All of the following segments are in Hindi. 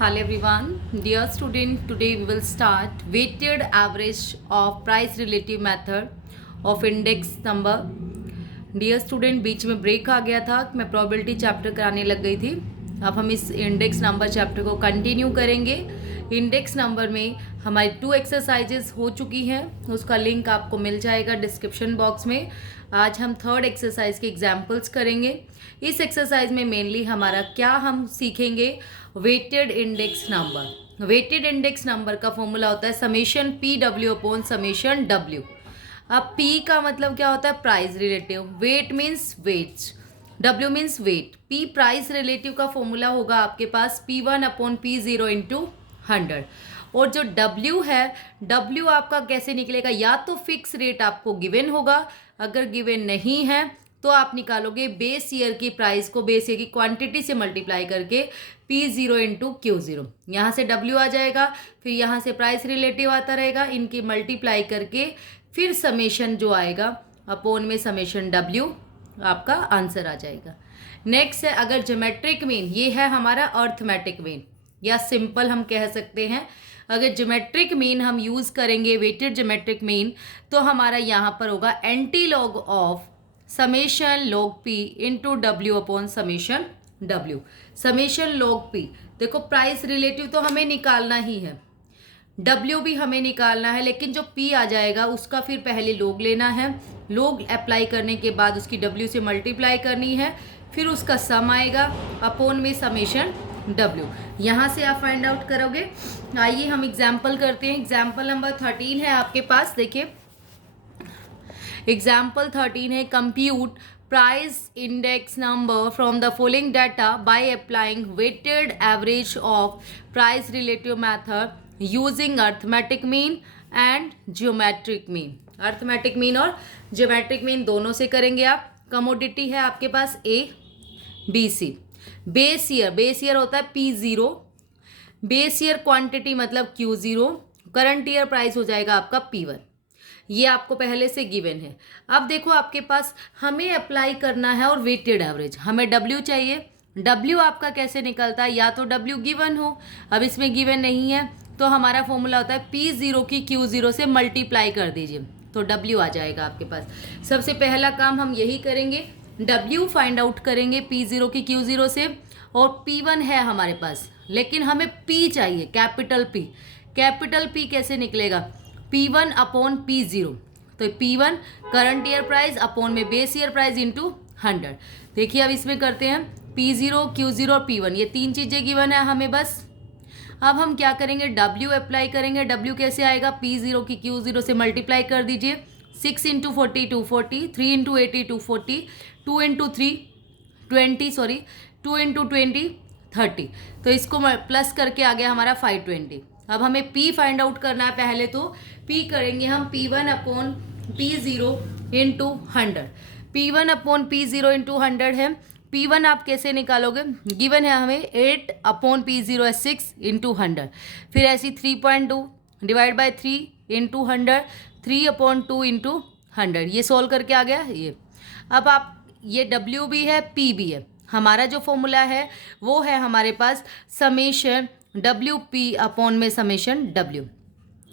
Hello everyone, dear student. Today we will start weighted average of price relative method of index number. Dear student, बीच में ब्रेक आ गया था, मैं प्रोबेबिलिटी चैप्टर कराने लग गई थी. अब हम इस इंडेक्स नंबर चैप्टर को कंटिन्यू करेंगे. इंडेक्स नंबर में हमारी 2 एक्सरसाइजेस हो चुकी हैं, उसका लिंक आपको मिल जाएगा डिस्क्रिप्शन बॉक्स में. आज हम 3rd एक्सरसाइज के एग्जाम्पल्स करेंगे. इस एक्सरसाइज में मेनली हमारा क्या हम सीखेंगे, weighted index number. Weighted index number का फॉर्मूला होता है summation P W upon summation W. अब P का मतलब क्या होता है, price relative. Weight means weights, W means weight. P price relative का फॉर्मूला होगा आपके पास P1 अपॉन P0 इंटू 100. और जो W है, W आपका कैसे निकलेगा, या तो फिक्स रेट आपको गिवन होगा, अगर गिवन नहीं है तो आप निकालोगे बेस ईयर की प्राइस को बेस ईयर की क्वांटिटी से मल्टीप्लाई करके P0 इंटू Q0. यहाँ से W आ जाएगा, फिर यहाँ से प्राइस रिलेटिव आता रहेगा, इनकी मल्टीप्लाई करके फिर समेशन जो आएगा अपोन में समेशन W, आपका आंसर आ जाएगा. नेक्स्ट है अगर ज्योमेट्रिक मीन, ये है हमारा अर्थमेटिक मीन या सिंपल हम कह सकते हैं. अगर ज्योमेट्रिक मीन हम यूज़ करेंगे, वेटेड ज्योमेट्रिक मीन, तो हमारा यहाँ पर होगा anti log of summation log P into W upon summation W. Summation log P, देखो प्राइस रिलेटिव तो हमें निकालना ही है, W भी हमें निकालना है, लेकिन जो P आ जाएगा उसका फिर पहले लॉग लेना है. लॉग अप्लाई करने के बाद उसकी W से मल्टीप्लाई करनी है, फिर उसका सम आएगा अपोन में समेशन W. यहाँ से आप फाइंड आउट करोगे. आइए हम एग्जाम्पल करते हैं. एग्जाम्पल नंबर 13 है आपके पास. देखिए एग्जाम्पल 13 है, compute price index number from the following data by applying weighted average of price relative method using arithmetic mean and geometric mean. Arithmetic mean और ज्योमेट्रिक मीन दोनों से करेंगे आप. कमोडिटी है आपके पास A B C. Base year, base year होता है P0. बेस ईयर क्वांटिटी मतलब Q0. करंट ईयर प्राइस हो जाएगा आपका P1. ये आपको पहले से गिवन है. अब देखो आपके पास हमें अप्लाई करना है और वेटेड एवरेज, हमें W चाहिए. W आपका कैसे निकलता है, या तो W गिवन हो, अब इसमें गिवन नहीं है तो हमारा फॉर्मूला होता है P0 की Q0 से मल्टीप्लाई कर दीजिए तो W आ जाएगा आपके पास. सबसे पहला काम हम यही करेंगे, W फाइंड आउट करेंगे P0 की Q0 से. और P1 है हमारे पास, लेकिन हमें P चाहिए, कैपिटल P. कैपिटल P कैसे निकलेगा, P1 अपॉन P0. तो P1 current year price upon में बेस ईयर प्राइस इंटू 100. देखिए अब इसमें करते हैं P0 Q0 और P1, ये 3 चीज़ें गिवन है हमें बस. अब हम क्या करेंगे, W अप्लाई करेंगे. W कैसे आएगा, P0 की Q0 से मल्टीप्लाई कर दीजिए. 6 into 40 240, 3 into 80 240, 2 into 3 20, sorry 2 into 20 30. तो इसको प्लस करके आ गया हमारा 520. अब हमें P फाइंड आउट करना है. पहले तो P करेंगे हम P1 upon P0 into 100. P1 upon P0 into 100 है. P1 आप कैसे निकालोगे, गिवन है हमें 8 अपॉन P0 है 6 इंटू 100. फिर ऐसी 3.2 divide by 3 into 100, 3 upon 2 into 100. ये सोल्व करके आ गया ये. अब आप ये W भी है P भी है. हमारा जो फॉर्मूला है वो है हमारे पास समेशन WP अपॉन में समेशन W.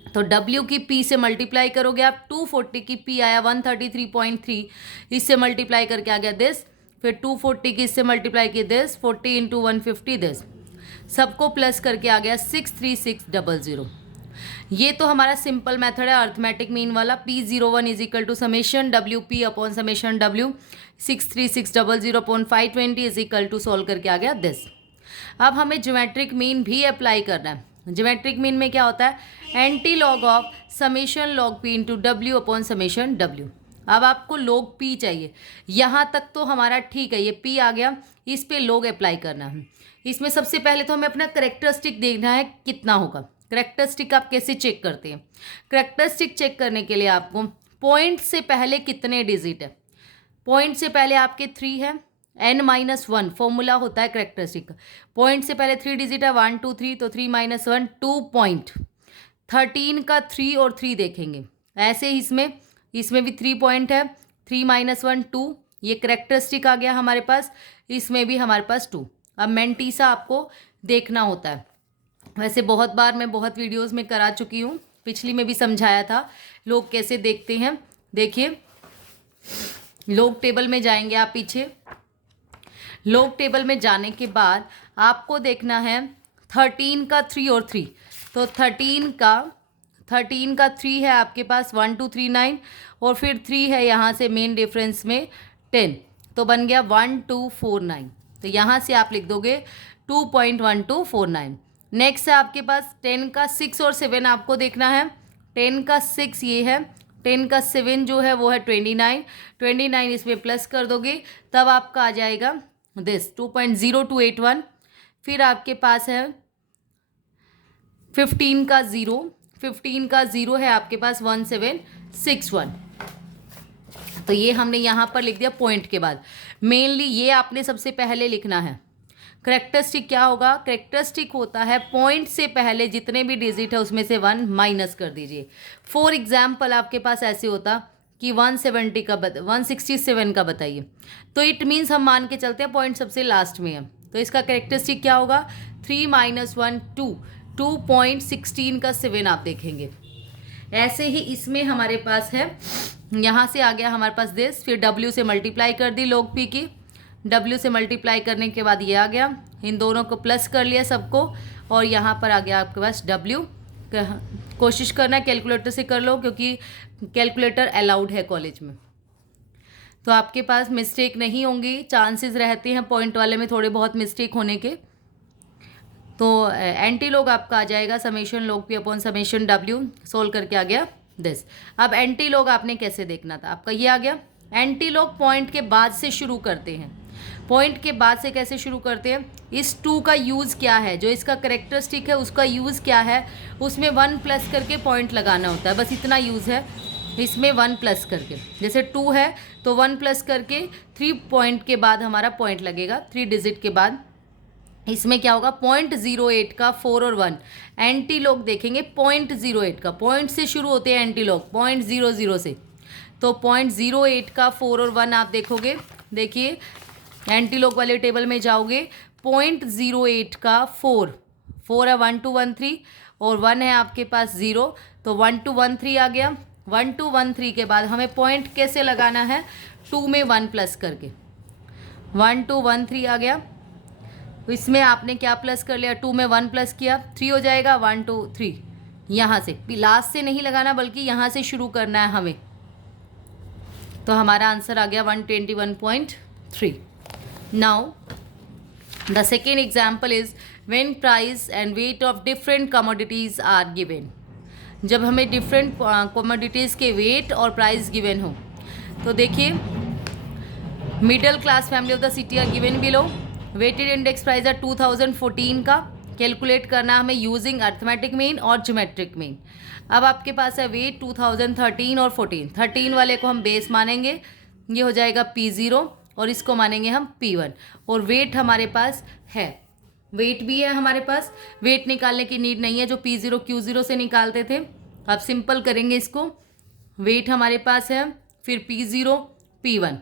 तो W की P से मल्टीप्लाई करोगे आप, 240 की P आया 133.3, इससे मल्टीप्लाई करके आ गया दिस. फिर 240 की इससे मल्टीप्लाई की दिस, 40 इंटू 150 दिस, सबको प्लस करके आ गया 63600. ये तो हमारा सिंपल मेथड है अर्थमेटिक मीन वाला. P01 is equal to summation WP upon summation W. 63600 upon 520 is equal to solve करके आ गया दिस. अब हमें ज्योमेट्रिक मीन भी अप्लाई करना है. ज्योमेट्रिक मीन में क्या होता है, anti log of summation log P into W upon summation W. अब आपको लॉग P चाहिए. यहाँ तक तो हमारा ठीक है, ये P आ गया, इस पे लॉग अप्लाई करना है. इसमें सबसे पहले तो हमें अपना करेक्टरिस्टिक देखना है कितना होगा. करेक्टरिस्टिक आप कैसे चेक करते हैं, करेक्टरिस्टिक चेक करने के लिए आपको पॉइंट से पहले कितने डिजिट है. पॉइंट से पहले आपके 3 है, n-1 फॉर्मूला होता है करेक्टरिस्टिक. पॉइंट से पहले 3 डिजिट है 1 2 3, तो 3-1 2 पॉइंट. 13 का 3 और 3 देखेंगे. ऐसे ही इसमें भी 3 पॉइंट है, 3-1 2, ये करेक्टरिस्टिक आ गया हमारे पास. इसमें भी हमारे पास 2. अब मेंटीसा आपको देखना होता है. वैसे बहुत बार मैं बहुत वीडियोस में करा चुकी हूँ, पिछली में भी समझाया था लोग कैसे देखते हैं। देखिए लॉग टेबल में जाएंगे आप पीछे। लॉग टेबल में जाने के बाद आपको देखना है 13 का 3 और 3। तो 13 का 3 है आपके पास 1239 और फिर 3 है यहाँ से मेन डिफरेंस में 10, तो बन गया 1249। तो यहाँ से आप लिख दोगे 2.1249। नेक्स्ट है आपके पास 10 का 6 और 7 आपको देखना है। 10 का 6 ये है, 10 का 7 जो है वो है 29 इसमें प्लस कर दोगे तब आपका आ जाएगा दिस 2.0281। फिर आपके पास है 15 का 0 है आपके पास 1761। तो ये हमने यहाँ पर लिख दिया पॉइंट के बाद। मेनली ये आपने सबसे पहले लिखना है। करेक्टरिस्टिक क्या होगा? करेक्टरिस्टिक होता है पॉइंट से पहले जितने भी डिजिट है उसमें से 1 माइनस कर दीजिए। फॉर एग्जाम्पल आपके पास ऐसे होता कि 167 का बताइए, तो इट मीन्स हम मान के चलते हैं पॉइंट सबसे लास्ट में है, तो इसका करेक्टरिस्टिक क्या होगा? 3 - 1 2, 2.16 का 7 आप देखेंगे। ऐसे ही इसमें हमारे पास है, यहाँ से आ गया हमारे पास दिस, फिर W से मल्टीप्लाई कर दी log p की, W से मल्टीप्लाई करने के बाद ये आ गया, इन दोनों को प्लस कर लिया सबको, और यहाँ पर आ गया आपके पास W। कोशिश करना कैलकुलेटर से कर लो क्योंकि कैलकुलेटर अलाउड है कॉलेज में, तो आपके पास मिस्टेक नहीं होंगी। चांसेस रहते हैं पॉइंट वाले में थोड़े बहुत मिस्टेक होने के। तो एंटी लॉग आपका आ जाएगा summation log p upon summation W, solve करके आ गया दिस। अब एंटी लॉग आपने कैसे देखना था, आपका ये आ गया। एंटी लॉग पॉइंट के बाद से शुरू करते हैं। पॉइंट के बाद से कैसे शुरू करते हैं? इस 2 का यूज़ क्या है, जो इसका करेक्टरिस्टिक है उसका यूज़ क्या है, उसमें 1 प्लस करके पॉइंट लगाना होता है, बस इतना यूज़ है इसमें 1 प्लस करके। जैसे 2 है तो 1 प्लस करके 3 पॉइंट के बाद हमारा पॉइंट लगेगा, 3 डिजिट के बाद। इसमें क्या होगा? 0.08 का 4 और 1। एंटी लॉग देखेंगे 0.08 का, पॉइंट से शुरू होते हैं एंटी लॉग 0.00 से, तो 0.08 का 4 और 1 आप देखोगे। देखिए एंटी लॉग वाले टेबल में जाओगे, 0.08 का 4 है 1213 और 1 है आपके पास 0, तो 1213 आ गया। 1213 के बाद हमें पॉइंट कैसे लगाना है? 2 में 1 प्लस करके 1213 आ गया। तो इसमें आपने क्या प्लस कर लिया? 2 में 1 प्लस किया, 3 हो जाएगा 1 2 3। यहाँ से लास्ट से नहीं लगाना बल्कि यहाँ से शुरू करना है हमें, तो हमारा आंसर आ गया 121.3। Now the second example is when price and weight of different commodities are given. जब हमें डिफरेंट कमोडिटीज़ के वेट और प्राइस गिवन हो, तो देखिए middle class family of the city are given below. Weighted index price है 2014 का, कैलकुलेट करना हमें यूजिंग अर्थमेटिक मीन और ज्योमेट्रिक मीन। अब आपके पास है वेट 2013 और 14, 13 वाले को हम बेस मानेंगे, ये हो जाएगा P0 और इसको मानेंगे हम P1, और वेट हमारे पास है, वेट भी है हमारे पास। वेट निकालने की नीड नहीं है जो P0 Q0 से निकालते थे, अब सिंपल करेंगे इसको। वेट हमारे पास है, फिर P0 P1,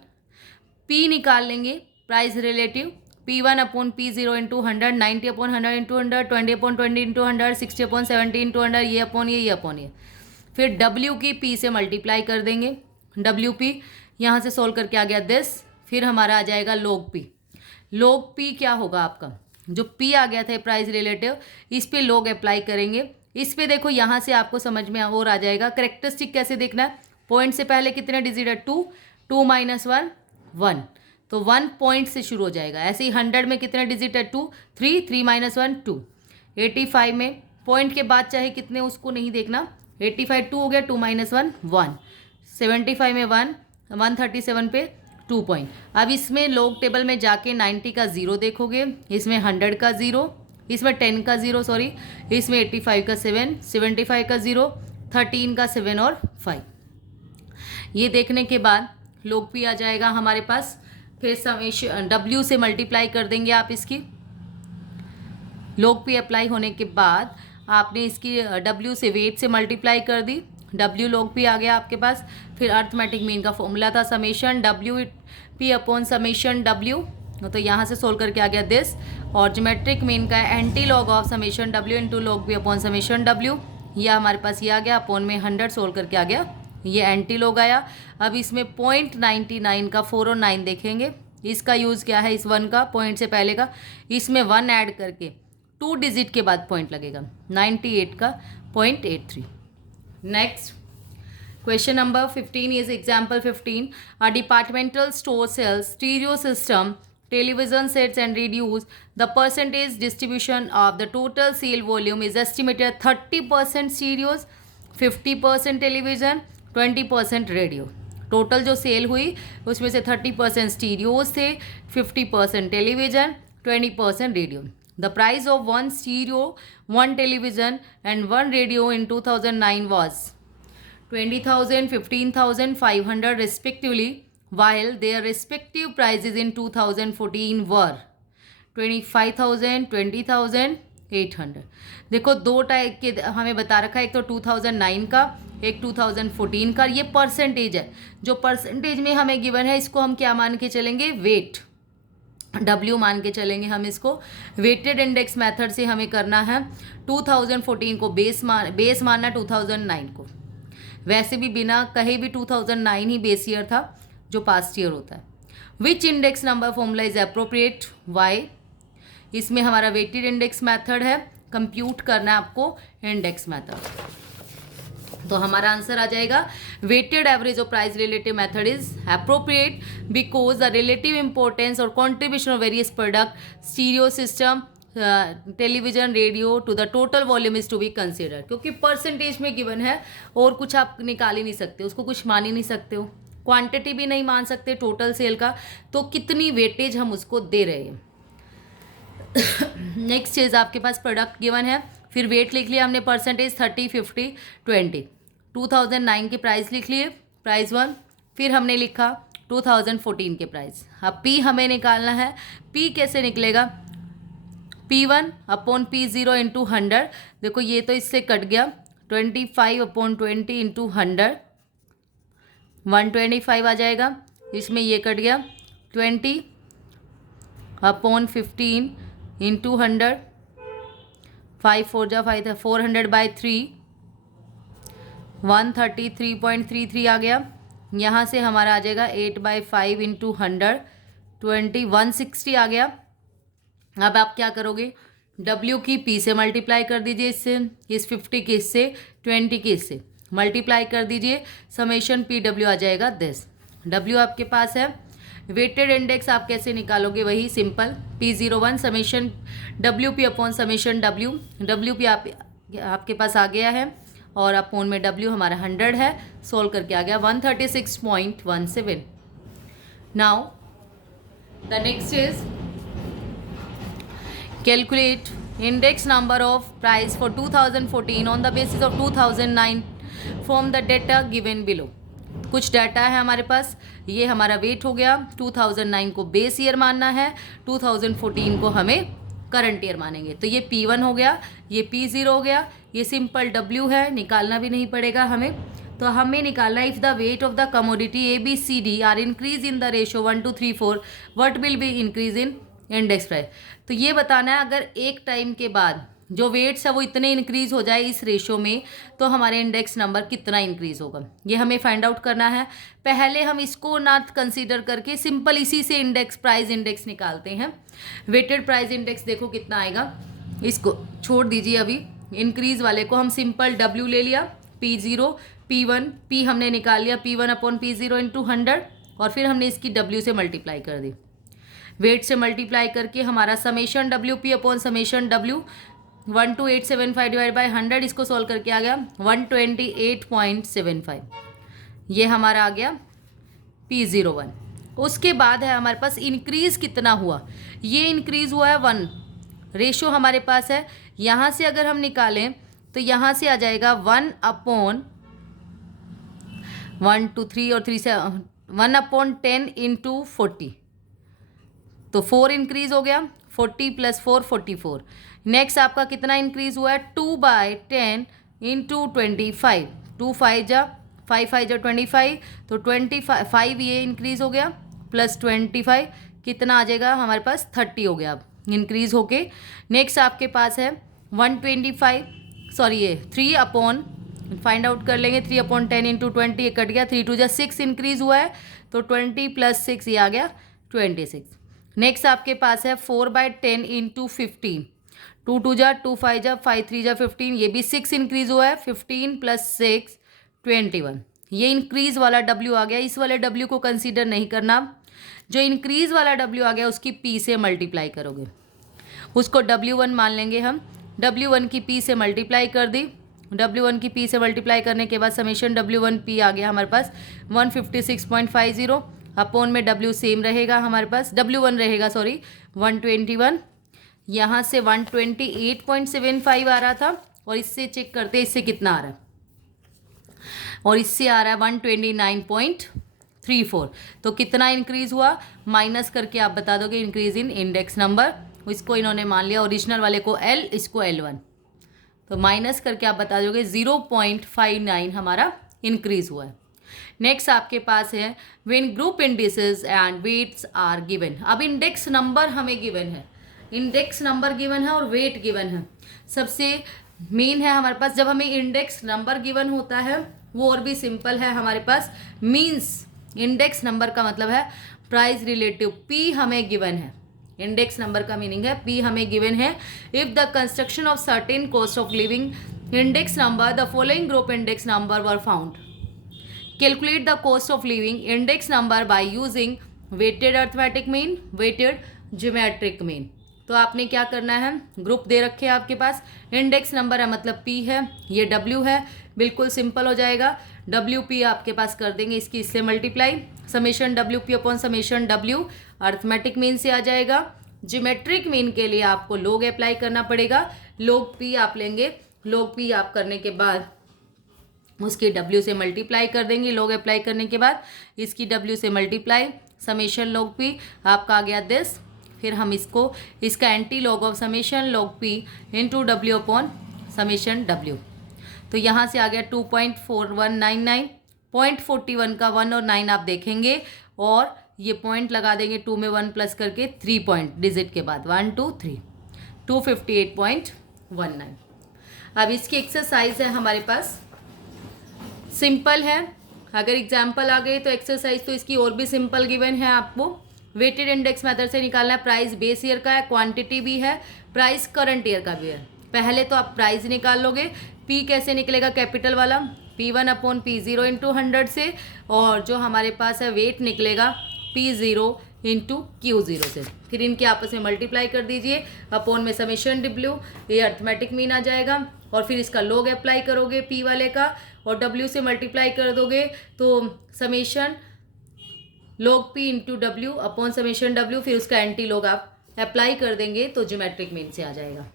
P निकाल लेंगे price relative, P1 upon P0 into 100, 90 upon 100 into 100, 20 upon 20 into 100, 60 upon 70 into 100, ये अपॉन ये अपॉन ये। फिर W की P से मल्टीप्लाई कर देंगे, WP यहाँ से सोल्व करके आ गया दिस। फिर हमारा आ जाएगा log P। log P क्या होगा आपका? जो P आ गया था प्राइस रिलेटिव, इस पे log अप्लाई करेंगे। इस पे देखो यहाँ से आपको समझ में और आ जाएगा। करेक्टरिस्टिक कैसे देखना है? पॉइंट से पहले कितने डिजिट है? 2, 2 - 1 1, तो 1 पॉइंट से शुरू हो जाएगा। ऐसे ही 100 में कितने डिजिट है? 2, 3, 3 - 1 2। 85 में पॉइंट के बाद चाहे कितने उसको नहीं देखना, 85 2 हो गया, 2 - 1 1। 75 में 1, 137 पे 2 पॉइंट। अब इसमें लॉग टेबल में जाके 90 का 0 देखोगे, इसमें 100 का 0, इसमें 10 का 0 सॉरी, इसमें 85 का 7, 75 का 0, 13 का 7 और 5। ये देखने के बाद log P आ जाएगा हमारे पास। फिर समेशन W से मल्टीप्लाई कर देंगे आप इसकी। log P अप्लाई होने के बाद आपने इसकी W से वेट से मल्टीप्लाई कर दी, W log P आ गया आपके पास। फिर अर्थमेटिक मीन का फॉर्मूला था summation W P upon summation W, तो यहाँ से सोल्व करके आ गया दिस, और ज्योमेट्रिक मीन का anti log of summation W into log B upon summation W, ये हमारे पास ये आ गया अपॉन में 100 सोल्व करके आ गया, ये एंटी लॉग आया। अब इसमें 0.99 का 4 और 9 देखेंगे, इसका यूज़ क्या है, इस 1 का पॉइंट से पहले का, इसमें 1 ऐड करके 2 डिजिट के बाद पॉइंट लगेगा, 98 का 0.83। Next question number 15 is example 15. A departmental store sells stereo system, television sets and radios. The percentage distribution of the total sale volume is estimated 30% stereos, 50% television, 20% radio. Total जो सेल हुई उसमें से 30% स्टीरियोज थे, 50% television, 20% radio. The price of 1 stereo, 1 television and 1 radio in 2009 was 20,000, 15,500 respectively, while their respective prices in 2014 were 25,000, 20,800। देखो दो टाइप के हमें बता रखा है, एक तो 2009 का, एक 2014 का। ये परसेंटेज है, जो परसेंटेज में हमें गिवन है इसको हम क्या मान के चलेंगे, वेट, W मान के चलेंगे हम इसको। वेटेड इंडेक्स मेथड से हमें करना है 2014 को बेस मानना 2009 को। वैसे भी बिना कहे भी 2009 ही बेस ईयर था जो पास्ट ईयर होता है। Which index number formula is appropriate, why. इसमें हमारा वेटेड इंडेक्स मेथड है, कंप्यूट करना है आपको इंडेक्स मेथड। तो हमारा आंसर आ जाएगा weighted average of price relative method is appropriate because the relative importance और contribution of various product stereo system television radio to the total volume is to be consider. क्योंकि परसेंटेज में गिवन है और कुछ आप निकाल ही नहीं सकते, उसको कुछ मान ही नहीं सकते हो, क्वांटिटी भी नहीं मान सकते टोटल सेल का, तो कितनी वेटेज हम उसको दे रहे हैं। नेक्स्ट चीज़ आपके पास प्रोडक्ट गिवन है, फिर वेट लिख लिया हमने, परसेंटेज 30, 50, 20। 2009 के प्राइस लिख लिए, प्राइस 1, फिर हमने लिखा 2014 के प्राइस। अब पी हमें निकालना है, पी कैसे निकलेगा, P1 अपॉन P0 इंटू 100। देखो ये तो इससे कट गया, 25 अपॉन 20 इंटू 100, 125 आ जाएगा। इसमें ये कट गया, 20 अपॉन 15 इंटू 100, 5 4 जा 5 था, 400/3, 133.33 आ गया। यहाँ से हमारा आ जाएगा 8/5 इंटू 100, 160 आ गया। अब आप क्या करोगे, W की P से मल्टीप्लाई कर दीजिए, इससे इस 50 के इससे, 20 के इससे मल्टीप्लाई कर दीजिए, समेशन PW आ जाएगा 10। W आपके पास है। वेटेड इंडेक्स आप कैसे निकालोगे, वही simple, P01 summation WP upon summation W। WP आपके पास आ गया है और अपॉन में W हमारा 100 है, सोल्व करके आ गया 136.17। Now the next is calculate index number of price for 2014 on the basis of 2009 from the data given below। कुछ डाटा है हमारे पास, ये हमारा वेट हो गया, 2009 को बेस ईयर मानना है, 2014 को हमें करंट ईयर मानेंगे। तो ये P1 हो गया, ये P0 हो गया, ये सिंपल W है, निकालना भी नहीं पड़ेगा हमें। तो हमें निकालना है if the weight of the commodity ABCD are increase in the ratio 1:3:4 what will be increase in index price. तो ये बताना है अगर एक टाइम के बाद जो वेट्स है वो इतने इंक्रीज हो जाए इस रेशो में, तो हमारे इंडेक्स नंबर कितना इंक्रीज होगा, ये हमें फाइंड आउट करना है। पहले हम इसको ना कंसीडर करके सिंपल इसी से इंडेक्स प्राइस इंडेक्स निकालते हैं। वेटेड प्राइस इंडेक्स देखो कितना आएगा, इसको छोड़ दीजिए अभी, इंक्रीज वाले को हम सिंपल W ले लिया, P0 P1 P हमने निकाल लिया, P1 अपॉन P0 इंटू 100, और फिर हमने इसकी W से मल्टीप्लाई कर दी, वेट से मल्टीप्लाई करके हमारा summation WP upon summation W 12875 divide by 100, इसको सॉल्व करके आ गया 128.75। ये हमारा आ गया P01। उसके बाद है हमारे पास इंक्रीज़ कितना हुआ, ये इंक्रीज़ हुआ है 1, रेशो हमारे पास है। यहाँ से अगर हम निकालें तो यहाँ से आ जाएगा 1 अपॉन 1 2 3 और 3 से 1 अपॉन 10 इंटू 40, तो 4 इंक्रीज हो गया, 40 + 4 44। नेक्स्ट आपका कितना इंक्रीज हुआ है, 2/10 इंटू 25, 2 5 जा 5 5 जा 25, तो 25 ये इंक्रीज हो गया प्लस 25 कितना आ जाएगा हमारे पास 30 हो गया अब इंक्रीज होके। नेक्स्ट आपके पास है 125 सॉरी ये 3 अपॉन फाइंड आउट कर लेंगे 3/10 इंटू 20 ये कट गया 3 2 जा 6 इंक्रीज हुआ है तो 20 + 6 ये आ गया 26। नेक्स्ट आपके पास है 4/10 इंटू 15 2 2 जा 2 5 जा 5 3 जा 15 ये भी 6 इंक्रीज हुआ है 15 + 6 21। ये इंक्रीज वाला W आ गया। इस वाले W को कंसीडर नहीं करना। जो इंक्रीज वाला W आ गया उसकी P से मल्टीप्लाई करोगे, उसको W1 मान लेंगे हम। W1 की P से मल्टीप्लाई कर दी। W1 की P से मल्टीप्लाई करने के बाद समेशन W1 P आ गया हमारे पास 156.50 अपॉन में W सेम रहेगा हमारे पास, W1 रहेगा सॉरी 121। यहाँ से 128.75 आ रहा था और इससे चेक करते इससे कितना आ रहा है और इससे आ रहा है 129.34। तो कितना इंक्रीज हुआ माइनस करके आप बता दोगे इंक्रीज इन इंडेक्स नंबर। इसको इन्होंने मान लिया ओरिजिनल वाले को L इसको L1, तो माइनस करके आप बता दोगे 0.59 हमारा इंक्रीज हुआ है। नेक्स्ट आपके पास है when group indices and weights are given. अब इंडेक्स नंबर हमें गिवन है, इंडेक्स नंबर गिवन है और वेट गिवन है। सबसे मेन है हमारे पास जब हमें इंडेक्स नंबर गिवन होता है वो और भी सिंपल है हमारे पास। मीन्स इंडेक्स नंबर का मतलब है प्राइस रिलेटिव। P हमें गिवन है, इंडेक्स नंबर का मीनिंग है P हमें गिवन है। If the construction of certain cost of living index number the following group index number were found. Calculate the cost of living index number by using weighted arithmetic mean, weighted geometric mean. तो आपने क्या करना है, ग्रुप दे रखे हैं आपके पास, इंडेक्स नंबर है मतलब P है, ये W है, बिल्कुल सिंपल हो जाएगा। WP आपके पास कर देंगे इसकी इससे multiply, summation WP upon summation W arithmetic mean से आ जाएगा। ज्योमेट्रिक मीन के लिए आपको लोग अप्लाई करना पड़ेगा। लोग P आप लेंगे, लोग P आप करने के बाद उसकी W से मल्टीप्लाई कर देंगे। लोग अप्लाई करने के बाद इसकी W से मल्टीप्लाई, समेशन लोग P आपका आ गया दिस। फिर हम इसको इसका anti log of summation log P into W upon summation W। तो यहाँ से आ गया 2.4199। 0.41 का 1 और 9 आप देखेंगे और ये पॉइंट लगा देंगे 2 में 1 प्लस करके 3 पॉइंट डिजिट के बाद 1 2 3 258.19। अब इसकी एक्सरसाइज है हमारे पास, सिंपल है। अगर एग्जाम्पल आ गए तो एक्सरसाइज तो इसकी और भी सिंपल गिवन है आपको। वेटेड इंडेक्स मेथड से निकालना है। प्राइस बेस ईयर का है, क्वांटिटी भी है, प्राइस करंट ईयर का भी है। पहले तो आप प्राइस निकाल लोगे। P कैसे निकलेगा, कैपिटल वाला P1 अपॉन P0 इंटू 100 से, और जो हमारे पास है वेट निकलेगा P0 इंटू Q0 से। फिर इनके आपस में मल्टीप्लाई कर दीजिए, अपॉन में समेशन W, ये अर्थमेटिक मीन आ जाएगा। और फिर इसका लोग अप्लाई करोगे P वाले का और W से मल्टीप्लाई कर दोगे तो summation log P into W upon summation W, फिर उसका एंटी लॉग आप अप्लाई कर देंगे तो ज्योमेट्रिक मीन से आ जाएगा।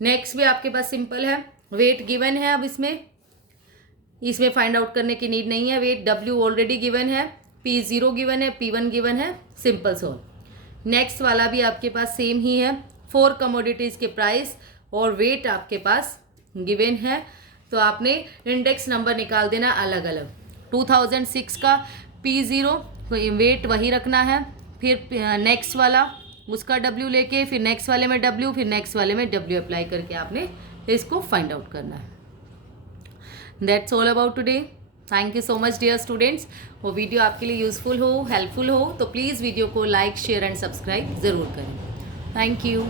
नेक्स्ट भी आपके पास सिंपल है, वेट गिवन है। अब इसमें फाइंड आउट करने की नीड नहीं है। वेट W ऑलरेडी गिवन है, P0 गिवन है, P1 गिवन है, सिंपल सोल्व। नेक्स्ट वाला भी आपके पास सेम ही है। 4 कमोडिटीज के प्राइस और वेट आपके पास गिवन है, तो आपने इंडेक्स नंबर निकाल देना अलग अलग। 2006 का P0 वेट वही रखना है, फिर नेक्स्ट वाला उसका W लेके, फिर नेक्स्ट वाले में W, फिर नेक्स्ट वाले में W अप्लाई करके आपने इसको फाइंड आउट करना है। That's all about today. Thank you so much dear students. वो वीडियो आपके लिए यूज़फुल हो, हेल्पफुल हो तो प्लीज़ वीडियो को लाइक, शेयर एंड सब्सक्राइब ज़रूर करें। Thank you.